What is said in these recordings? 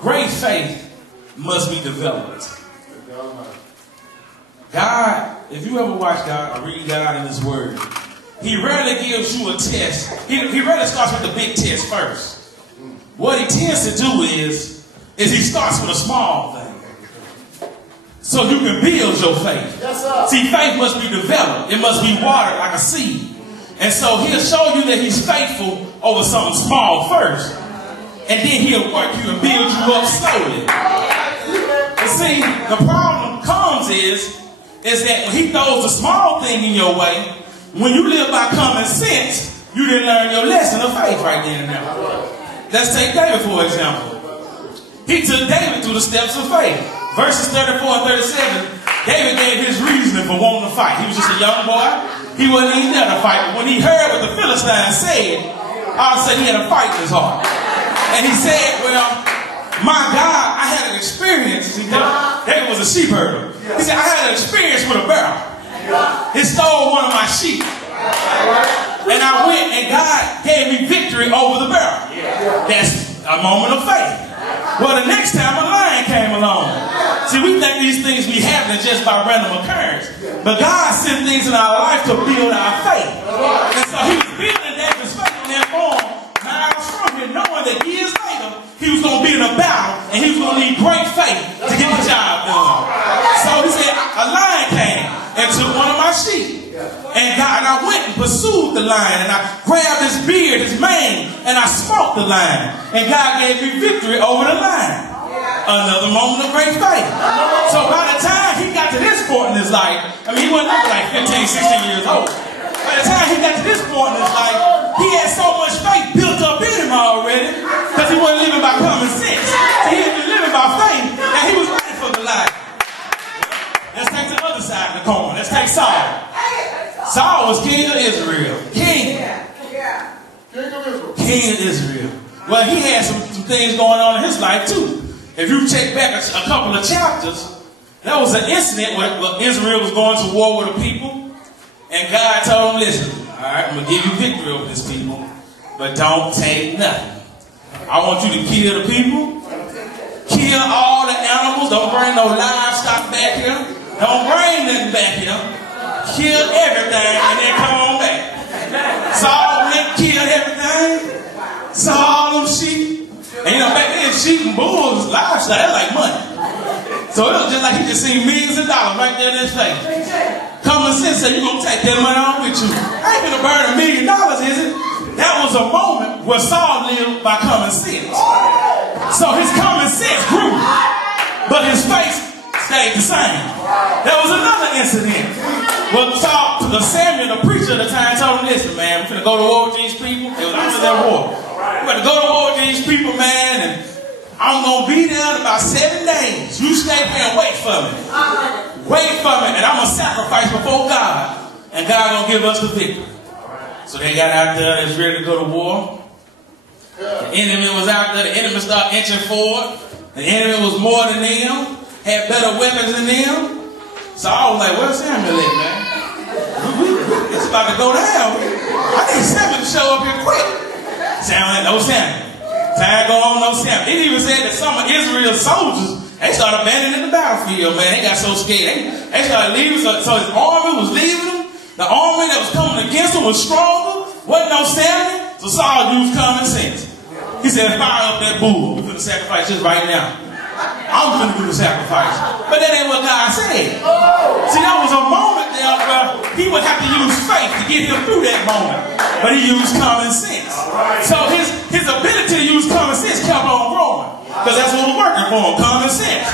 Great faith must be developed. God, if you ever watch God or read God in His Word, He rarely gives you a test. He rarely starts with the big test first. What He tends to do is He starts with a small thing. So you can build your faith. Yes, sir. See, faith must be developed. It must be watered like a seed. And so He'll show you that He's faithful over something small first. And then He'll work you and build you up slowly. And see, the problem comes is that when He throws the small thing in your way, when you live by common sense, you didn't learn your lesson of faith right then and there. Let's take David for example. He took David through the steps of faith. Verses 34 and 37, David gave his reasoning for wanting to fight. He was just a young boy. He wasn't even there to fight. But when he heard what the Philistines said, all of a sudden he had a fight in his heart. And he said, well, my God, I had an experience. See, David was a sheep herder. He said, I had an experience with a bear. He stole one of my sheep. And I went and God gave me victory over the bear. That's a moment of faith. Well, the next time a lion came along. See, we think these things be happening just by random occurrence. But God sent things in our life to build our faith. And so He was building David's faith in that form miles from him, knowing that years later he was going to be in a battle and he was going to need great faith to get the job done. So he said, a lion came and took one of my sheep. And I went and pursued the lion, and I grabbed his beard, his mane, and I smote the lion. And God gave me victory over the lion. Another moment of great faith. So by the time he got to this point in his life, I mean, he wasn't like 15, 16 years old. By the time he got to this point in his life, he had so much faith built up in him already, because he wasn't living by common sense. He had been living by faith, and he was ready for the lion. Let's take the other side of the coin. Let's take Saul. Saul was king of Israel. King of Israel. Well, he had some things going on in his life too. If you check back a couple of chapters, there was an incident where Israel was going to war with the people. And God told him, listen, all right, I'm going to give you victory over this people, but don't take nothing. I want you to kill the people. Kill all the animals. Don't bring no livestock back here. Don't bring nothing back here. Kill everything and then come on back. Saul went, killed everything. Saw all them sheep. And you know, back then, sheep and bulls, livestock, that's like money. So it was just like he just seen millions of dollars right there in his face. Common sense said, you're going to take that money on with you. I ain't going to burn $1 million, is it? That was a moment where Saul lived by common sense. So his common sense grew, but his face stayed the same. There was another incident. Well, Samuel, the preacher at the time, told him, listen, man, we're going to go to war with these people. It was after that war. We're going to go to war with these people, man, and I'm going to be there in about 7 days. You stay here and wait for me. Wait for me, and I'm going to sacrifice before God, and God going to give us the victory. So they got out there, they was ready to go to war. The enemy was out there, the enemy started inching forward. The enemy was more than them, had better weapons than them. So I was like, where's Samuel at, man? It's about to go down. I need Samuel to show up here quick. Samuel ain't no Samuel. Time go on, no Samuel. It even said that some of Israel's soldiers, they started abandoning the battlefield, man. They got so scared. They started leaving, so his army was leaving them. The army that was coming against him was stronger. Wasn't no Samuel. So Saul used common sense. He said, fire up that bull. We're going to sacrifice just right now. I'm going to do the sacrifice. But that ain't what God said. See, there was a moment there where he would have to use faith to get him through that moment. But he used common sense. So his ability to use common sense kept on growing. Because that's what was working for him, common sense.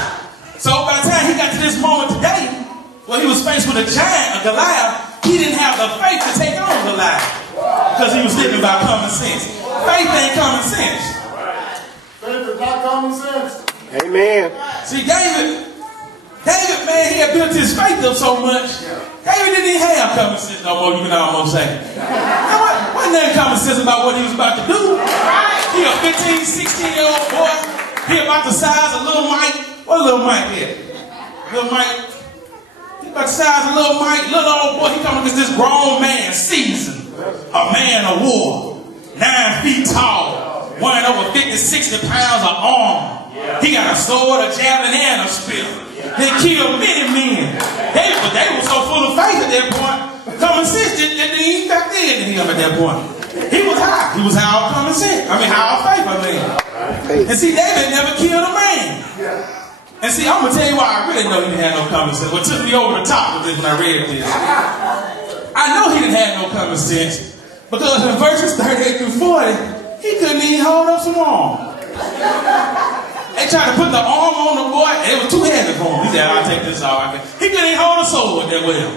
So by the time he got to this moment today, where he was faced with a giant, a Goliath, he didn't have the faith to take on Goliath. Because he was living by common sense. Faith ain't common sense. Faith is not common sense. Amen. See, David, man, he had built his faith up so much. David didn't even have common sense no more, you can almost say. There wasn't nothing common sense about what he was about to do. He a 15, 16-year-old boy. He about the size of little Mike. What little Mike is? Little Mike. He about the size of little Mike. Little old boy, he coming against this grown man, seasoned. A man of war. 9 feet tall. weighing over 50, 60 pounds of armor. He got a sword, a javelin, and a spear. They killed many men. But they were so full of faith at that point. Common sense didn't even back in to him at that point. He was high. He was high on common sense. I mean, high on faith, I mean. And see, David never killed a man. And see, I'm going to tell you why I really know he didn't have no common sense. What took me over the top with this when I read this. I know he didn't have no common sense. Because in verses 38 through 40, he couldn't even hold up some arm. They tried to put the arm on the boy, and it was too heavy for him. He said, I'll take this off. He couldn't even hold a sword that well.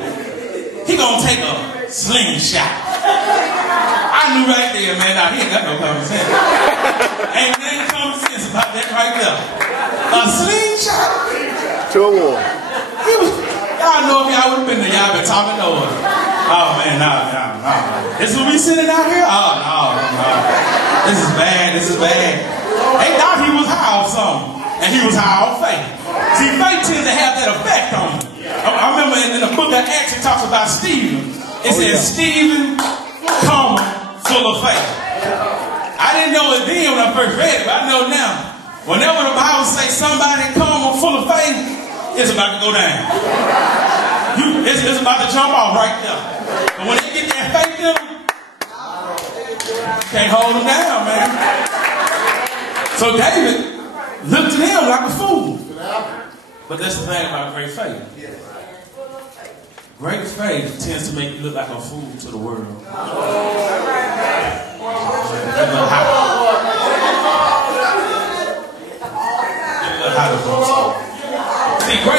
He gonna take a slingshot. I knew right there, man, now he ain't got no common sense. Ain't no common sense about that right there. A slingshot. To a war. Y'all know if y'all would have been there, y'all been talking over. Oh man, no. This is what we sitting out here? Oh no. This is bad, They thought he was high on something, and he was high on faith. See, faith tends to have that effect on you. I remember in the book of Acts, it talks about Stephen. It says, Stephen, full of faith. I didn't know it then when I first read it, but I know now. Whenever the Bible says somebody full of faith, it's about to go down. It's about to jump off right there. But when they get that faith in them, can't hold them down, man. So David looked at him like a fool. But that's the thing about great faith. Great faith tends to make you look like a fool to the world. See, great